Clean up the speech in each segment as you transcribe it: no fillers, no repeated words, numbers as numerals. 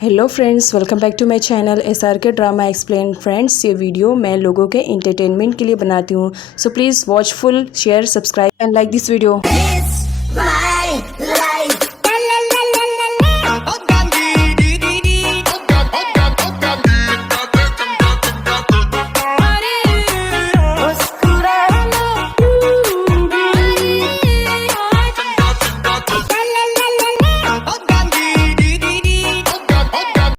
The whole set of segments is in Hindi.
Hello friends, welcome back to my channel SRK drama explain. Friends, ये वीडियो मैं लोगों के एंटरटेनमेंट के लिए बनाती हूँ, so please watch full, share, subscribe and like this video.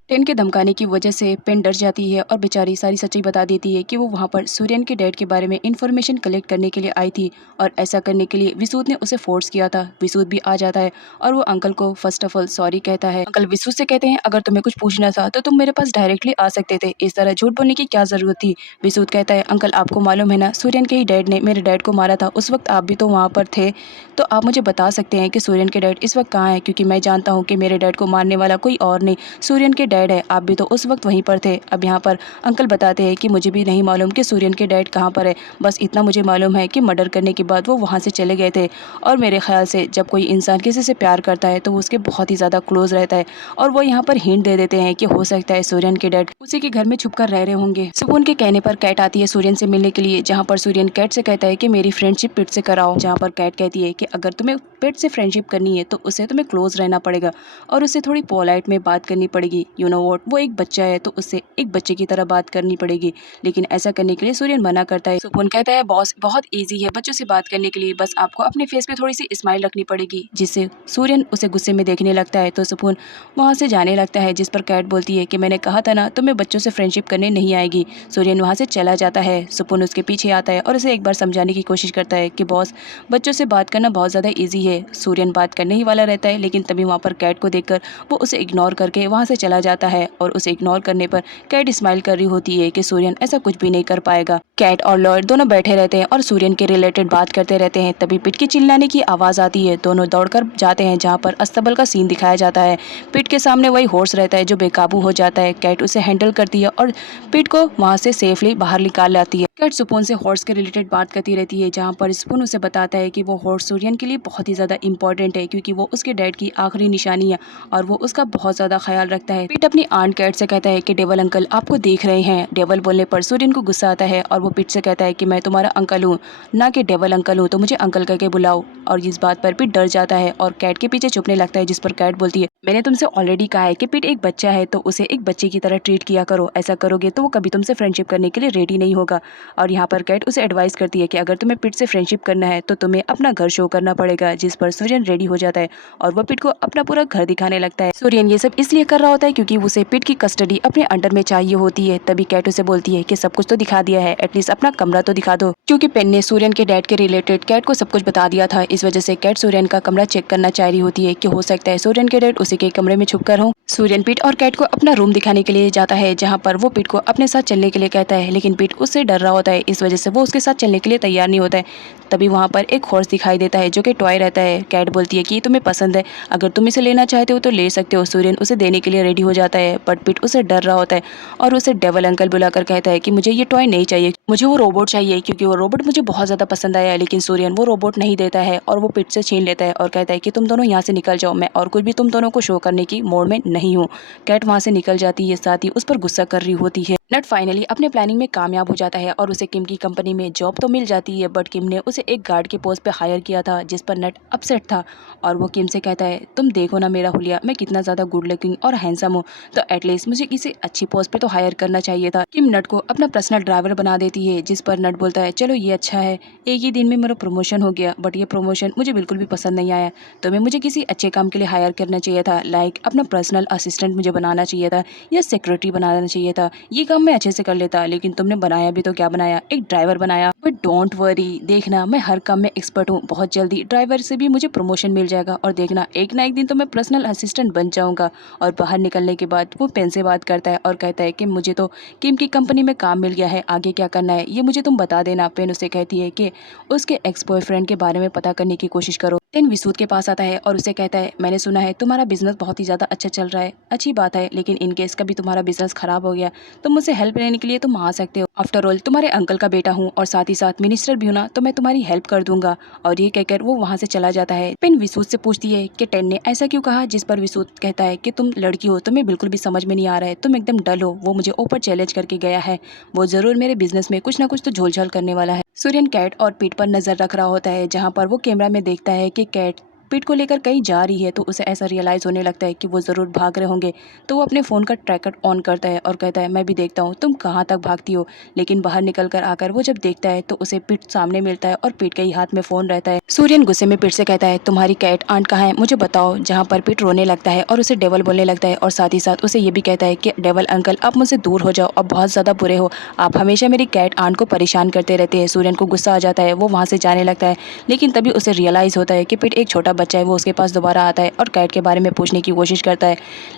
टेन के धमकाने की वजह से पेन डर जाती है और बेचारी सारी सच्चाई बता देती है कि वो वहाँ पर सूर्यन के डैड के बारे में इन्फॉर्मेशन कलेक्ट करने के लिए आई थी और ऐसा करने के लिए विसूत ने उसे फोर्स किया था। विसूत भी आ जाता है और वो अंकल को फर्स्ट ऑफ ऑल सॉरी कहता है। अंकल विसूत से कहते हैं, अगर तुम्हें कुछ पूछना था तो तुम मेरे पास डायरेक्टली आ सकते थे, इस तरह झूठ बोलने की क्या जरूरत थी। विसूत कहता है, अंकल आपको मालूम है ना, सूर्यन के ही डैड ने मेरे डैड को मारा था, उस वक्त आप भी तो वहाँ पर थे, तो आप मुझे बता सकते हैं कि सूर्यन के डैड इस वक्त कहाँ है, क्योंकि मैं जानता हूँ कि मेरे डैड को मारने वाला कोई और नहीं, सूर्यन के डैड है, आप भी तो उस वक्त वहीं पर थे। अब यहाँ पर अंकल बताते हैं कि मुझे भी नहीं मालूम कि सूर्यन के डैड कहाँ पर है, बस इतना मुझे मालूम है कि मर्डर करने के बाद वो वहाँ से चले गए थे। और मेरे ख्याल से जब कोई इंसान किसी से प्यार करता है तो वो उसके बहुत ही ज़्यादा क्लोज रहता है, और वो यहाँ पर हिंट दे देते हैं कि हो सकता है सूर्यन के डैड उसी के घर में छुपकर रह रहे होंगे। सुकून के कहने पर कैट आती है सूर्यन से मिलने के लिए, जहाँ पर सूर्यन कैट से कहता है कि मेरी फ्रेंडशिप पिट से कराओ, जहाँ पर कैट कहती है कि अगर तुम्हें पेट से फ्रेंडशिप करनी है तो उससे तुम्हें क्लोज रहना पड़ेगा और उससे थोड़ी पोलाइट में बात करनी पड़ेगी। यू नो व्हाट, वो एक बच्चा है तो उससे एक बच्चे की तरह बात करनी पड़ेगी, लेकिन ऐसा करने के लिए सूर्यन मना करता है। सुकून कहता है, बॉस बहुत इजी है बच्चों से बात करने के लिए, बस आपको अपने फेस पे थोड़ी सी स्माइल रखनी पड़ेगी, जिससे सूर्यन उसे गुस्से में देखने लगता है। तो सुकून वहाँ से जाने लगता है, जिस पर कैट बोलती है कि मैंने कहा था ना तुम्हें बच्चों से फ्रेंडशिप करने नहीं आएगी। सूर्यन वहाँ से चला जाता है। सुकून उसके पीछे आता है और उसे एक बार समझाने की कोशिश करता है कि बॉस बच्चों से बात करना बहुत ज़्यादा ईजी है। सूर्यन बात करने ही वाला रहता है, लेकिन तभी वहाँ पर कैट को देखकर वो उसे इग्नोर करके वहाँ से चला जाता है, और उसे इग्नोर करने पर कैट स्माइल कर रही होती है कि सूर्यन ऐसा कुछ भी नहीं कर पाएगा। कैट और लॉयड दोनों बैठे रहते हैं और सूर्यन के रिलेटेड बात करते रहते हैं। तभी पिट की चिल्लाने की आवाज आती है, दोनों दौड़कर जाते हैं जहाँ पर अस्तबल का सीन दिखाया जाता है। पिट के सामने वही हॉर्स रहता है जो बेकाबू हो जाता है। कैट उसे हैंडल करती है और पिट को वहाँ से सेफली बाहर निकाल लाती है। कैट सुपून से हॉर्स के रिलेटेड बात करती रहती है, जहाँ पर सुपून उसे बताता है कि वो हॉर्स सूर्यन के लिए बहुत ही ज़्यादा इंपॉर्टेंट है, क्योंकि वो उसके डैड की आखिरी निशानी है और वो उसका बहुत ज़्यादा ख्याल रखता है। पिट अपनी आंट कैट से कहता है कि डेवल अंकल आपको देख रहे हैं। डेवल बोलने पर सूर्यन को गुस्सा आता है और वो पिट से कहता है कि मैं तुम्हारा अंकल हूँ, ना कि डेवल अंकल हूँ, तो मुझे अंकल करके बुलाओ। और इस बात पर पिट डर जाता है और कैट के पीछे छुपने लगता है, जिस पर कैट बोलती है, मैंने तुमसे ऑलरेडी कहा है कि पिट एक बच्चा है तो उसे एक बच्चे की तरह ट्रीट किया करो, ऐसा करोगे तो वो कभी तुमसे फ्रेंडशिप करने के लिए रेडी नहीं होगा। और यहाँ पर कैट उसे एडवाइस करती है कि अगर तुम्हें पिट से फ्रेंडशिप करना है तो तुम्हें अपना घर शो करना पड़ेगा, जिस पर सूर्यन रेडी हो जाता है और वो पिट को अपना पूरा घर दिखाने लगता है। सूर्यन ये सब इसलिए कर रहा होता है क्योंकि उसे पिट की कस्टडी अपने अंडर में चाहिए होती है। तभी कैट उसे बोलती है कि सब कुछ तो दिखा दिया है, एटलीस्ट अपना कमरा तो दिखा दो, क्योंकि पेन ने सूर्यन के डैड के रिलेटेड कैट को सब कुछ बता दिया था। इस वजह से कैट सूर्यन का कमरा चेक करना चाह रही होती है कि हो सकता है सूर्यन के डैड उसी के कमरे में छुप कर हो। सूर्यन पिट और कैट को अपना रूम दिखाने के लिए जाता है, जहाँ पर वो पिट को अपने साथ चलने के लिए कहता है, लेकिन पिट उससे डर रहा होता है, इस वजह से वो उसके साथ चलने के लिए तैयार नहीं होता है। तभी वहाँ पर एक हॉर्स दिखाई देता है जो कि टॉय रहता है। कैट बोलती है कि तुम्हें पसंद है, अगर तुम इसे लेना चाहते हो तो ले सकते हो। सूर्यन उसे देने के लिए रेडी हो जाता है, बट पिट उसे डर रहा होता है और उसे डेवल अंकल बुलाकर कहता है कि मुझे ये टॉय नहीं चाहिए, मुझे वो रोबोट चाहिए, क्योंकि वो रोबोट मुझे बहुत ज़्यादा पसंद आया। लेकिन सूर्यन वो रोबोट नहीं देता है और वो पिट से छीन लेता है और कहता है कि तुम दोनों यहाँ से निकल जाओ, मैं और कुछ भी तुम दोनों को शो करने की मोड में नहीं हूँ। कैट वहाँ से निकल जाती है, साथ ही उस पर गुस्सा कर रही होती है। नट फाइनली अपने प्लानिंग में कामयाब हो जाता है और उसे किम की कंपनी में जॉब तो मिल जाती है, बट किम ने उसे एक गार्ड के पोस्ट पे हायर किया था, जिस पर नट अपसेट था। और वो किम से कहता है, तुम देखो ना मेरा हुलिया, मैं कितना ज़्यादा गुड लुकिंग और हैंडसम हूँ, तो एटलीस्ट मुझे किसी अच्छी पोस्ट पे तो हायर करना चाहिए था। किम नट को अपना पर्सनल ड्राइवर बना देती है, जिस पर नट बोलता है, चलो ये अच्छा है, एक ही दिन में मेरा प्रमोशन हो गया, बट ये प्रमोशन मुझे बिल्कुल भी पसंद नहीं आया, तो मुझे किसी अच्छे काम के लिए हायर करना चाहिए था, लाइक अपना पर्सनल असिस्टेंट मुझे बनाना चाहिए था या सेक्रेटरी बनाना चाहिए था, ये काम मैं अच्छे से कर लेता, लेकिन तुमने बनाया भी तो क्या बनाया, एक ड्राइवर बनाया। बट डोंट वरी, देखना मैं हर काम में एक्सपर्ट हूँ, बहुत जल्दी ड्राइवर से भी मुझे प्रमोशन मिल जाएगा और देखना एक ना एक दिन तो मैं पर्सनल असिस्टेंट बन जाऊंगा। और बाहर निकलने के बाद वो पेन से बात करता है और कहता है कि मुझे तो किम की कंपनी में काम मिल गया है, आगे क्या करना है ये मुझे तुम बता देना। पेन उसे कहती है कि उसके एक्स बॉयफ्रेंड के बारे में पता करने की कोशिश करो। देन विसूत के पास आता है और उसे कहता है, मैंने सुना है तुम्हारा बिजनेस बहुत ही ज़्यादा अच्छा चल रहा है, अच्छी बात है, लेकिन इन केस कभी तुम्हारा बिजनेस खराब हो गया तो मुझसे हेल्प लेने के लिए तुम आ सकते हो। आफ्टर ऑल तुम्हारे अंकल का बेटा हूँ और साथ ही साथ मिनिस्टर भी हूँ ना, तो मैं तुम्हारी हेल्प कर दूंगा। और ये कहकर वो वहाँ से चला जाता है। पिन विसूत से पूछती है कि टेन ने ऐसा क्यों कहा, जिस पर विसूत कहता है कि तुम लड़की हो, तुम्हें बिल्कुल भी समझ में नहीं आ रहा है, तुम एकदम डल हो, वो मुझे ऊपर चैलेंज करके गया है, वो जरूर मेरे बिजनेस में कुछ ना कुछ तो झोलझाल करने वाला है। सूर्यन कैट और पीट पर नजर रख रहा होता है, जहाँ पर वो कैमरा में देखता है कि कैट पीठ को लेकर कहीं जा रही है, तो उसे ऐसा रियलाइज़ होने लगता है कि वो ज़रूर भाग रहे होंगे। तो वो अपने फ़ोन का ट्रैकर ऑन करता है और कहता है, मैं भी देखता हूँ तुम कहाँ तक भागती हो। लेकिन बाहर निकल कर आकर वो जब देखता है तो उसे पीठ सामने मिलता है और पीठ के ही हाथ में फ़ोन रहता है। सूर्यन गुस्से में पीठ से कहता है, तुम्हारी कैट आंट कहाँ है, मुझे बताओ। जहाँ पर पीठ रोने लगता है और उसे डेवल बोलने लगता है, और साथ ही साथ उसे ये भी कहता है कि डेवल अंकल आप मुझसे दूर हो जाओ, अब बहुत ज़्यादा बुरे हो, आप हमेशा मेरी कैट आंट को परेशान करते रहते हैं। सूर्यन को गुस्सा आ जाता है, वो वहाँ से जाने लगता है। लेकिन तभी उसे रियलाइज़ होता है कि पीठ एक छोटा बच्चा है। वो उसके पास दोबारा आता है और कैट के बारे में पूछने की कोशिश करता है,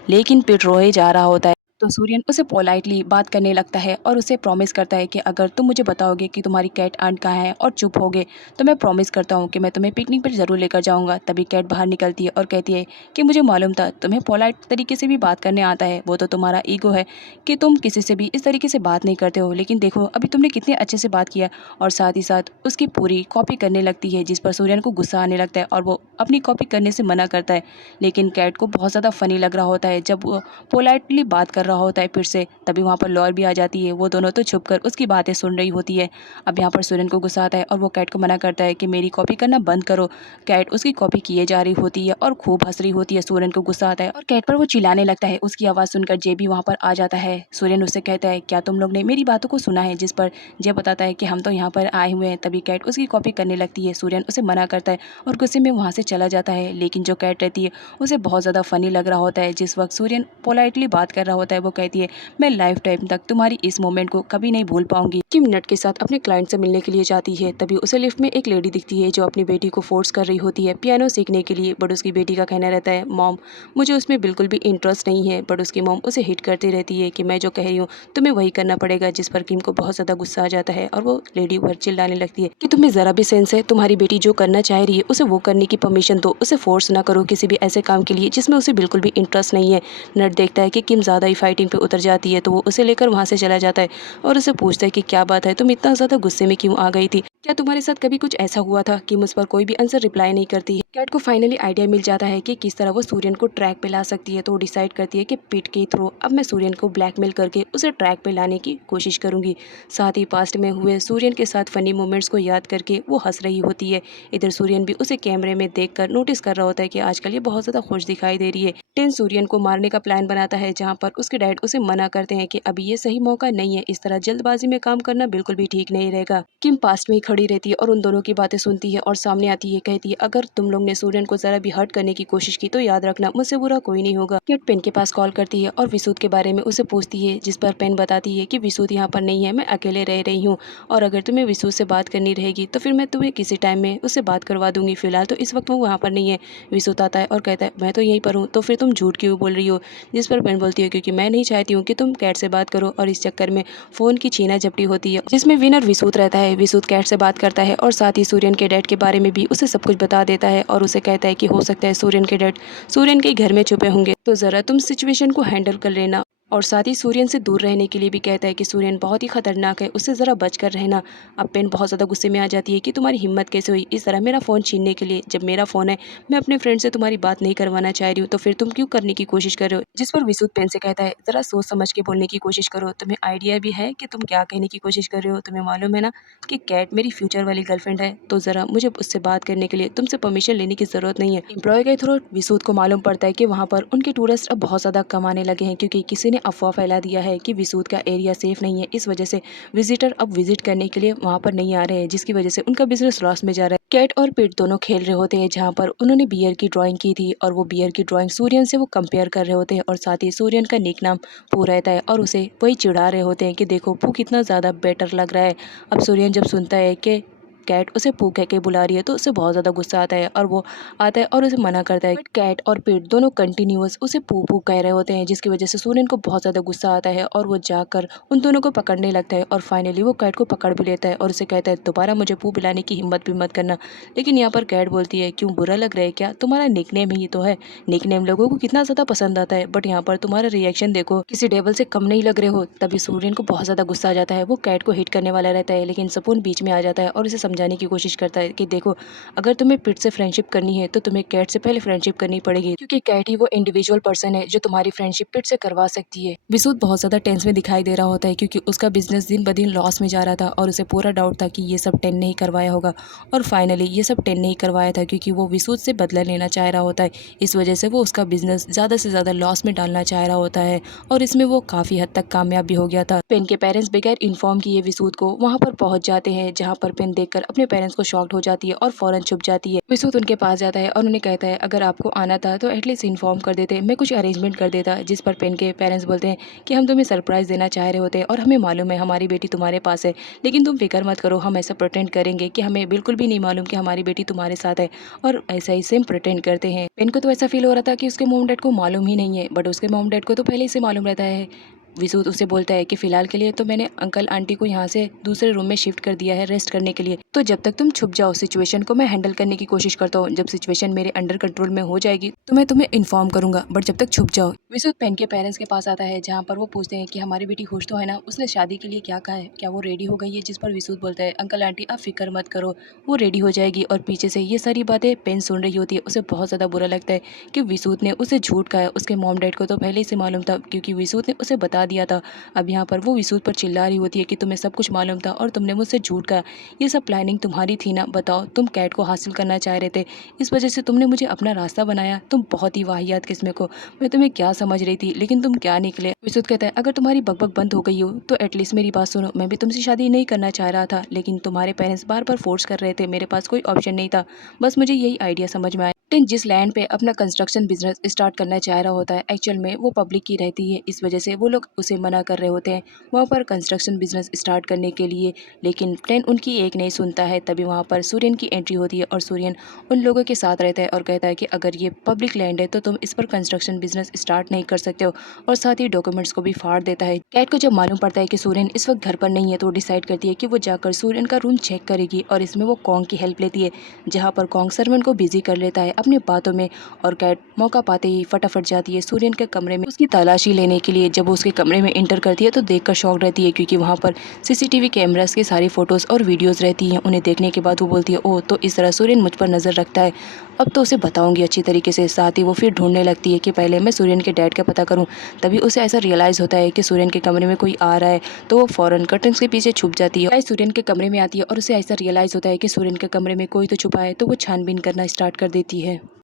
लेकिन पीठ रोए जा रहा होता है। तो सूर्यन उसे पोलाइटली बात करने लगता है और उसे प्रॉमिस करता है कि अगर तुम मुझे बताओगे कि तुम्हारी कैट आंट कहाँ है और चुप होगे, तो मैं प्रॉमिस करता हूँ कि मैं तुम्हें पिकनिक पर ज़रूर लेकर जाऊँगा। तभी कैट बाहर निकलती है और कहती है कि मुझे मालूम था तुम्हें पोलाइट तरीके से भी बात करने आता है, वो तो तुम्हारा ईगो है कि तुम किसी से भी इस तरीके से बात नहीं करते हो। लेकिन देखो अभी तुमने कितने अच्छे से बात किया। और साथ ही साथ उसकी पूरी कॉपी करने लगती है, जिस पर सूर्यन को गुस्सा आने लगता है और वो अपनी कॉपी करने से मना करता है। लेकिन कैट को बहुत ज़्यादा फनी लग रहा होता है जब वो पोलाइटली बात कर रहा होता है फिर से। तभी वहाँ पर लॉर भी आ जाती है, वो दोनों तो छुप कर उसकी बातें सुन रही होती है। अब यहाँ पर सूर्यन को गुस्सा आता है और वो कैट को मना करता है कि मेरी कॉपी करना बंद करो। कैट उसकी कॉपी किए जा रही होती है और खूब हंस रही होती है। सूर्यन को गुस्सा आता है और कैट पर वो चिल्लाने लगता है। उसकी आवाज़ सुनकर जे भी वहाँ पर आ जाता है। सूर्यन उससे कहता है, क्या तुम लोग ने मेरी बातों को सुना है, जिस पर जे बताता है कि हम तो यहाँ पर आए हुए हैं। तभी कैट उसकी कॉपी करने लगती है। सूर्यन उसे मना करता है और गुस्से में वहाँ से चला जाता है। लेकिन जो कैट रहती है उसे बहुत ज़्यादा फनी लग रहा होता है। जिस वक्त सूर्यन पोलाइटली बात कर रहा होता है, वो कहती है, मैं लाइफ टाइम तक तुम्हारी इस मोमेंट को कभी नहीं भूल पाऊंगी। किम नट के साथ अपने क्लाइंट से मिलने के लिए जाती है। तभी उसे लिफ्ट में एक लेडी दिखती है जो अपनी बेटी को फोर्स कर रही होती है पियानो सीखने के लिए। बट उसकी बेटी का कहना रहता है, मॉम मुझे उसमें बिल्कुल भी इंटरेस्ट नहीं है। बट उसकी मॉम उसे हिट करती रहती है कि मैं जो कह रही हूँ तुम्हें वही करना पड़ेगा। जिस पर किम को बहुत ज़्यादा गुस्सा आ जाता है और वो लेडी ऊपर चिल्लाने लगती है कि तुम्हें ज़रा भी सेंस है, तुम्हारी बेटी जो करना चाह रही है उसे वो करने की परमिशन दो, उसे फोर्स ना करो किसी भी ऐसे काम के लिए जिसमें उसे बिल्कुल भी इंटरेस्ट नहीं है। नट देखता है कि किम ज़्यादा ही फाइटिंग पे उतर जाती है, तो वो उसे लेकर वहाँ से चला जाता है और उसे पूछता है कि क्या बात है, तुम इतना ज़्यादा गुस्से में क्यों आ गई थी, क्या तुम्हारे साथ कभी कुछ ऐसा हुआ था। कि मुझ पर कोई भी आंसर रिप्लाई नहीं करती है। कैट को फाइनली आइडिया मिल जाता है कि किस तरह वो सूर्यन को ट्रैक पे ला सकती है। तो वो डिसाइड करती है कि पीठ के थ्रू अब मैं सूर्यन को ब्लैकमेल करके उसे ट्रैक पे लाने की कोशिश करूंगी। साथ ही पास्ट में हुए सूर्यन के साथ फनी मोमेंट्स को याद करके वो हंस रही होती है। इधर सूर्यन भी उसे कैमरे में देखकर नोटिस कर रहा होता है कि आजकल ये बहुत ज़्यादा खुश दिखाई दे रही है। टेन सूर्यन को मारने का प्लान बनाता है, जहाँ पर उसके डैड उसे मना करते हैं कि अभी ये सही मौका नहीं है, इस तरह जल्दबाजी में काम करना बिल्कुल भी ठीक नहीं रहेगा। किम पास में ही खड़ी रहती है और उन दोनों की बातें सुनती है और सामने आती है, कहती है, अगर तुम लोग ने सूर्यन को जरा भी हर्ट करने की कोशिश की तो याद रखना मुझसे बुरा कोई नहीं होगा। किट पेन के पास कॉल करती है और विसूत के बारे में उसे पूछती है, जिस पर पेन बताती है कि विसूत यहाँ पर नहीं है, मैं अकेले रह रही हूँ, और अगर तुम्हें विसूत से बात करनी रहेगी तो फिर मैं तुम्हें किसी टाइम में उससे बात करवा दूंगी, फिलहाल तो इस वक्त वो वहाँ पर नहीं है। विसूत आता है और कहता है, मैं तो यहीं पर हूँ, तो फिर तुम झूठ क्यों बोल रही हो। जिस पर पेन बोलती है, क्योंकि मैं नहीं चाहती हूँ कि तुम कैट से बात करो, और इस चक्कर में फ़ोन की छीना झपटी होती है, जिसमें विनर विसूत रहता है। विसूत कैट से बात करता है और साथ ही सूर्यन के डैड के बारे में भी उसे सब कुछ बता देता है और उसे कहता है कि हो सकता है सूर्यन के डैड सूर्यन के घर में छुपे होंगे, तो ज़रा तुम सिचुएशन को हैंडल कर लेना। और साथ ही सूर्यन से दूर रहने के लिए भी कहता है कि सूर्यन बहुत ही खतरनाक है, उससे ज़रा बच कर रहना। अब पेन बहुत ज़्यादा गुस्से में आ जाती है कि तुम्हारी हिम्मत कैसे हुई इस तरह मेरा फ़ोन छीनने के लिए, जब मेरा फ़ोन है, मैं अपने फ्रेंड से तुम्हारी बात नहीं करवाना चाह रही हूँ, तो फिर तुम क्यों करने की कोशिश कर रहे हो। जिस पर विसूत पेन से कहता है, ज़रा सोच समझ के बोलने की कोशिश करो, तुम्हें आइडिया भी है कि तुम क्या कहने की कोशिश कर रहे हो। तुम्हें मालूम है ना कि कैट मेरी फ्यूचर वाली गर्लफ्रेंड है, तो ज़रा मुझे उससे बात करने के लिए तुमसे परमिशन लेने की ज़रूरत नहीं है। एम्प्लॉय के थ्रू विसूत को मालूम पड़ता है कि वहाँ पर उनके टूरिस्ट अब बहुत ज़्यादा कम आने लगे हैं, क्योंकि किसी ने अफवाह फैला दिया है कि विसूत का एरिया सेफ नहीं है। इस वजह से विजिटर अब विजिट करने के लिए वहाँ पर नहीं आ रहे हैं, जिसकी वजह से उनका बिजनेस लॉस में जा रहा है। कैट और पीट दोनों खेल रहे होते हैं, जहाँ पर उन्होंने बियर की ड्राइंग की थी और वो बियर की ड्राइंग सूर्यन से वो कंपेयर कर रहे होते हैं, और साथ ही सूर्यन का निक नाम पू रहता है और उसे वही चिढ़ा रहे होते हैं कि देखो पू कितना ज़्यादा बेटर लग रहा है। अब सूर्यन जब सुनता है कि कैट उसे पू कह के बुला रही है तो उसे बहुत ज़्यादा गुस्सा आता है और वो आता है और उसे मना करता है। बट कैट और पिट दोनों कंटिन्यूअस उसे पू पू कह रहे होते हैं, जिसकी वजह से सूर्यन को बहुत ज़्यादा गुस्सा आता है और वो जाकर उन दोनों को पकड़ने लगता है और फाइनली वो कैट को पकड़ भी लेता है और उसे कहता है दोबारा मुझे पू पिलाने की हिम्मत भी मत करना। लेकिन यहाँ पर कैट बोलती है क्यों, बुरा लग रहा है क्या, तुम्हारा निकनेम ही तो है, निकनेम लोगों को कितना ज़्यादा पसंद आता है, बट यहाँ पर तुम्हारा रिएक्शन देखो, किसी डेविल से कम नहीं लग रहे हो। तभी सूर्यन को बहुत ज़्यादा गुस्सा आ जाता है, वो कैट को हिट करने वाला रहता है, लेकिन सपून बीच में आ जाता है और उसे समझाने की कोशिश करता है कि देखो, अगर तुम्हें पिट से फ्रेंडशिप करनी है तो तुम्हें कैट से पहले फ्रेंडशिप करनी पड़ेगी, क्योंकि कैट ही वो इंडिविजुअल पर्सन है जो तुम्हारी फ्रेंडशिप पिट से करवा सकती है। विसूत बहुत ज़्यादा टेंस में दिखाई दे रहा होता है, क्योंकि उसका बिजनेस दिन ब दिन लॉस में जा रहा था और उसे पूरा डाउट था कि ये सब टेन ने ही करवाया होगा। और फाइनली ये सब टेन ने ही करवाया था, क्योंकि वो विसूत से बदला लेना चाह रहा होता है। इस वजह से वो उसका बिजनेस ज़्यादा से ज़्यादा लॉस में डालना चाह रहा होता है और इसमें वो काफ़ी हद तक कामयाब भी हो गया था। पेन के पेरेंट्स बगैर इन्फॉर्म किए विसूत को वहाँ पर पहुँच जाते हैं, जहाँ पर पेन देखकर अपने पेरेंट्स को शॉक्ड हो जाती है और फौरन छुप जाती है। विसूत उनके पास जाता है और उन्हें कहता है अगर आपको आना था तो एटलीस्ट इन्फॉर्म कर देते, मैं कुछ अरेंजमेंट कर देता। जिस पर पेन के पेरेंट्स बोलते हैं कि हम तुम्हें सरप्राइज़ देना चाह रहे होते हैं और हमें मालूम है हमारी बेटी तुम्हारे पास है, लेकिन तुम फिक्र मत करो, हम ऐसा प्रिटेंड करेंगे कि हमें बिल्कुल भी नहीं मालूम कि हमारी बेटी तुम्हारे साथ है। और ऐसा ही सेम प्रिटेंड करते हैं। पेन को तो ऐसा फील हो रहा था कि उसके मॉम डैड को मालूम ही नहीं है, बट उसके मॉम डैड को तो पहले ही से मालूम रहता है। विसूत उसे बोलता है कि फ़िलहाल के लिए तो मैंने अंकल आंटी को यहाँ से दूसरे रूम में शिफ्ट कर दिया है रेस्ट करने के लिए, तो जब तक तुम छुप जाओ सिचुएशन को मैं हैंडल करने की कोशिश करता हूँ। जब सिचुएशन मेरे अंडर कंट्रोल में हो जाएगी तो मैं तुम्हें इन्फॉर्म करूंगा, बट जब तक छुप जाओ। विसूत पेन के पेरेंट्स के पास आता है, जहाँ पर वो पूछते हैं कि हमारी बेटी खुश तो है ना, उसने शादी के लिए क्या कहा है, क्या वो रेडी हो गई है। जिस पर विसूत बोलता है अंकल आंटी आप फिक्र मत करो, वो रेडी हो जाएगी। और पीछे से ये सारी बातें पेन सुन रही होती है। उसे बहुत ज़्यादा बुरा लगता है कि विसूत ने उसे झूठ कहा है। उसके मॉम डैड को तो पहले ही से मालूम था, क्योंकि विसूत ने उसे बता दिया था। अब यहाँ पर वो विसूत पर चिल्ला रही होती है कि तुम्हें सब कुछ मालूम था और तुमने मुझसे झूठ कहा, ये सब प्लानिंग तुम्हारी थी ना, बताओ तुम कैट को हासिल करना चाह रहे थे, इस वजह से तुमने मुझे अपना रास्ता बनाया, तुम बहुत ही वाहियात किस्म को, मैं तुम्हें क्या समझ रही थी, लेकिन तुम क्या निकले। विसूत कहता है अगर तुम्हारी बकबक बंद हो गई हो तो एटलीस्ट मेरी बात सुनो, मैं भी तुमसे शादी नहीं करना चाह रहा था, लेकिन तुम्हारे पेरेंट्स बार बार फोर्स कर रहे थे, मेरे पास कोई ऑप्शन नहीं था, बस मुझे यही आइडिया समझ में आया। टिन जिस लैंड पे अपना कंस्ट्रक्शन बिजनेस स्टार्ट करना चाह रहा होता है, एक्चुअल में वो पब्लिक की रहती है, इस वजह से वो लोग उसे मना कर रहे होते हैं वहाँ पर कंस्ट्रक्शन बिजनेस स्टार्ट करने के लिए। लेकिन टिन उनकी एक नहीं सुनता है। तभी वहाँ पर सूर्यन की एंट्री होती है और सूर्यन उन लोगों के साथ रहता है और कहता है कि अगर ये पब्लिक लैंड है तो तुम इस पर कंस्ट्रक्शन बिजनेस स्टार्ट नहीं कर सकते हो, और साथ ही डॉक्यूमेंट्स को भी फाड़ देता है। कैट को जब मालूम पड़ता है कि सूर्यन इस वक्त घर पर नहीं है तो वो डिसाइड करती है कि वो जाकर सूर्यन का रूम चेक करेगी, और इसमें वो कॉन्ग की हेल्प लेती है, जहाँ पर कॉन्ग सर्वेंट को बिजी कर लेता है अपनी बातों में। और कैट मौका पाते ही फटाफट जाती है सूर्यन के कमरे में उसकी तलाशी लेने के लिए। जब वो उसके कमरे में इंटर करती है तो देखकर शॉक रहती है, क्योंकि वहाँ पर सीसीटीवी कैमरास की सारी फोटोज़ और वीडियोज़ रहती हैं। उन्हें देखने के बाद वो बोलती है ओह, तो इस तरह सूर्यन मुझ पर नज़र रखता है, अब तो उसे बताऊंगी अच्छी तरीके से। साथ ही वो फिर ढूंढने लगती है कि पहले मैं सूर्यन के डैड का पता करूं। तभी उसे ऐसा रियलाइज़ होता है कि सूर्यन के कमरे में कोई आ रहा है, तो वो फ़ौरन कर्टन्स के पीछे छुप जाती है। सूर्यन के कमरे में आती है और उसे ऐसा रियलाइज़ होता है कि सूर्यन के कमरे में कोई तो छुपा है, तो वो छानबीन करना स्टार्ट कर देती है।